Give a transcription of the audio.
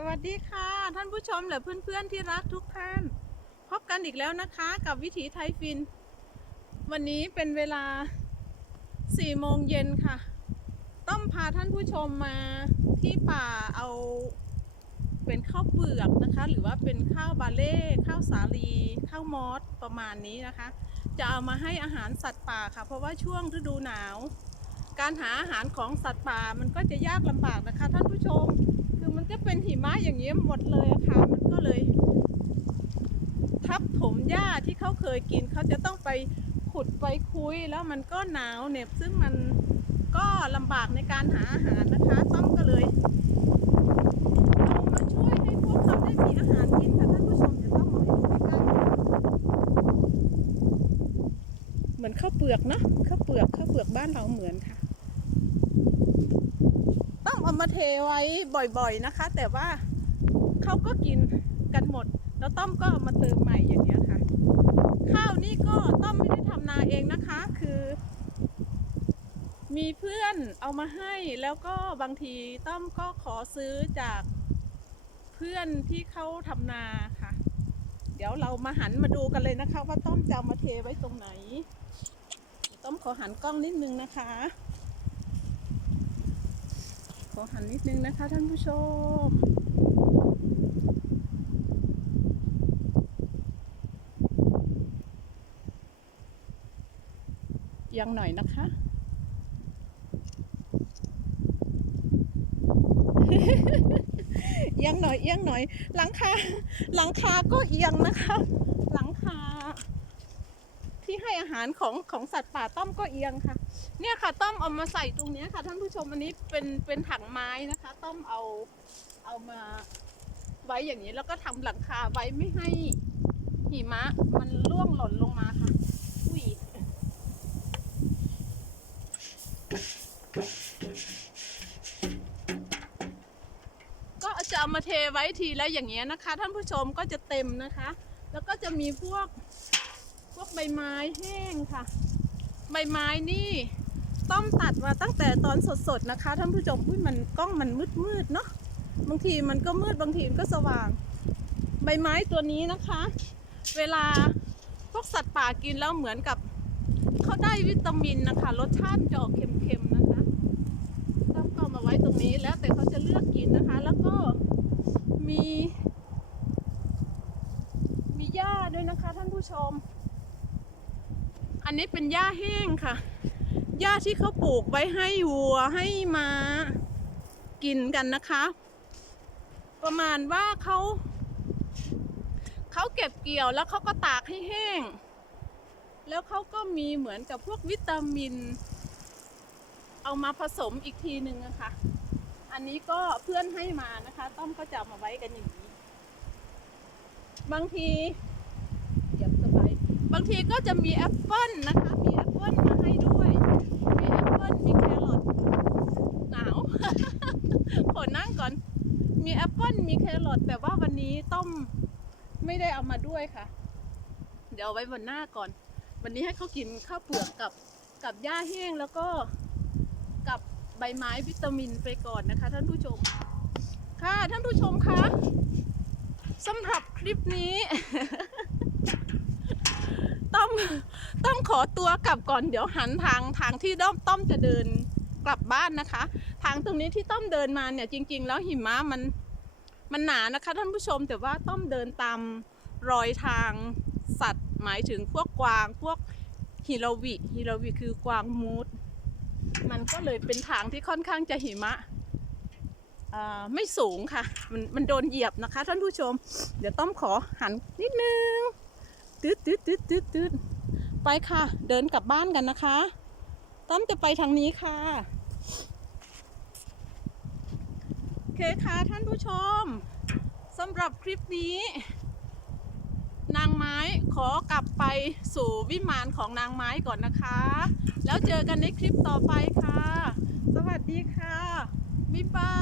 สวัสดีค่ะ ท่านผู้ชมและเพื่อนๆที่รักทุกท่าน พบกันอีกแล้วนะคะกับวิถีไทยฟิน วันนี้เป็นเวลา4โมงเย็นค่ะ ต้องพาท่านผู้ชมมาที่ป่าเอาเป็นข้าวเปลือกนะคะ หรือว่าเป็นข้าวบาเล่ข้าวสาลีข้าวมอสประมาณนี้นะคะ จะเอามาให้อาหารสัตว์ป่าค่ะ เพราะว่าช่วงฤดูหนาว การหาอาหารของสัตว์ป่ามันก็จะยากลำบากนะคะ ท่านผู้ชม คือมันก็เป็นหิมะอย่างนี้หมดเลยอะค่ะ มันก็เลย ทับถมหญ้าที่เขาเคยกินเขาจะต้องไปขุดไปคุยแล้วมันก็หนาวเหน็บซึ่งมันก็ลำบากในการหาอาหารนะคะ ต้องก็เลยเอามาช่วยให้พวกเขาได้มีอาหารกินค่ะท่านผู้ชมจะต้องมาให้ดูใกล้ๆเหมือนข้าวเปลือกเนาะข้าวเปลือกข้าวเปลือกบ้านเราเหมือนค่ะ เอามาเทไว้บ่อยๆนะคะ แต่ว่าเขาก็กินกันหมด แล้วต้อมก็เอามาเติมใหม่อย่างเนี้ยค่ะ ข้าวนี่ก็ต้อมไม่ได้ทำนาเองนะคะ คือ มีเพื่อนเอามาให้แล้วก็บางทีต้อมก็ขอซื้อจากเพื่อนที่เขาทำนาค่ะ เดี๋ยวเรามาหันมาดูกันเลยนะคะ ว่าต้อมจะเอามาเทไว้ตรงไหน ต้อมขอหันกล้องนิดนึงนะคะ อหันนิดนึงนะคะท่านผู้ชม ยังหน่อยนะคะเอียงหน่อยเอียงหน่อย หลังคาหลังคาก็เอียงนะคะ ที่ให้อาหารของของสัตว์ป่าต้อมก็เอียงค่ะ เนี่ยค่ะต้อมเอามาใส่ตรงนี้ค่ะท่านผู้ชมอันนี้เป็นเป็นถังไม้นะคะ ต้อมเอาเอามาไว้อย่างนี้แล้วก็ทำหลังคาไว้ไม่ให้หิมะ มันร่วงหล่นลงมาค่ะอุ้ยก็จะเอามาเทไว้ทีและอย่างเงี้ยนะคะ ท่านผู้ชมก็จะเต็มนะคะ แล้วก็จะมีพวก วกใบไม้แห้งค่ะ ใบไม้นี่ต้อมตัดมาตั้งแต่ตอนสดๆนะคะท่านผู้ชมอุ้ยมันกล้องมันมืดๆเนาะบางทีมันก็มืดบางทีมันก็สว่าง ใบไม้ตัวนี้นะคะ เวลาพวกสัตว์ป่ากินแล้วเหมือนกับเขาได้วิตามินนะคะรสชาติจะออกเค็มๆนะคะต้องก็เอามาไว้ตรงนี้แล้วแต่เขาจะเลือกกินนะคะ แล้วก็มี มีหญ้าด้วยนะคะท่านผู้ชม อันนี้เป็นหญ้าแห้งค่ะ หญ้าที่เขาปลูกไว้ให้วัวให้มา้ากินกันนะคะ ประมาณว่าเขาเขาเก็บเกี่ยวแล้วเขาก็ตากให้แห้ง แล้วเขาก็มีเหมือนกับพวกวิตามิน เอามาผสมอีกทีหนึ่งนะคะ อันนี้ก็เพื่อนให้มานะคะ ต้อมก็จะมาไว้กันอย่างนี้ บางที บางทีก็จะมีแอปเปิ้ลนะคะ มีแอปเปิ้ลมาให้ด้วย มีแอปเปิ้ลมีแครอทหนาวขอนั่งก่อน มีแอปเปิ้ลมีแครอทแต่ว่าวันนี้ต้มไม่ได้เอามาด้วยค่ะ เดี๋ยวเอาไว้วันหน้าก่อน วันนี้ให้เขากินข้าวเปลือกกับกับหญ้าแห้งแล้วก็กับใบไม้วิตามินไปก่อนนะคะ ท่านผู้ชม ค่ะท่านผู้ชมคะสำหรับคลิปนี้ ต้อมต้อมขอตัวกลับก่อนเดี๋ยวหันทางทางที่ต้อมต้อมจะเดินกลับบ้านนะคะ ทางตรงนี้ที่ต้อมเดินมาเนี่ย จริง ๆ แล้วหิมะมันมันหนานะคะท่านผู้ชมแต่ว่าต้อมเดินตามรอยทางสัตว์ หมายถึงพวกกวางพวกฮิโรวิฮิโรวิคือกวางมูดมันก็เลยเป็นทางที่ค่อนข้างจะหิมะไม่สูงค่ะ มันมันโดนเหยียบนะคะท่านผู้ชม เดี๋ยวต้อมขอหันนิดนึงตืดตืดตืดตืดตืด ไปค่ะ เดินกลับบ้านกันนะคะ ต้อมจะไปทางนี้ค่ะโอเคค่ะท่านผู้ชมสำหรับคลิปนี้ นางไม้ขอกลับไปสู่วิมานของนางไม้ก่อนนะคะ แล้วเจอกันในคลิปต่อไปค่ะ สวัสดีค่ะ บ๊ายบาย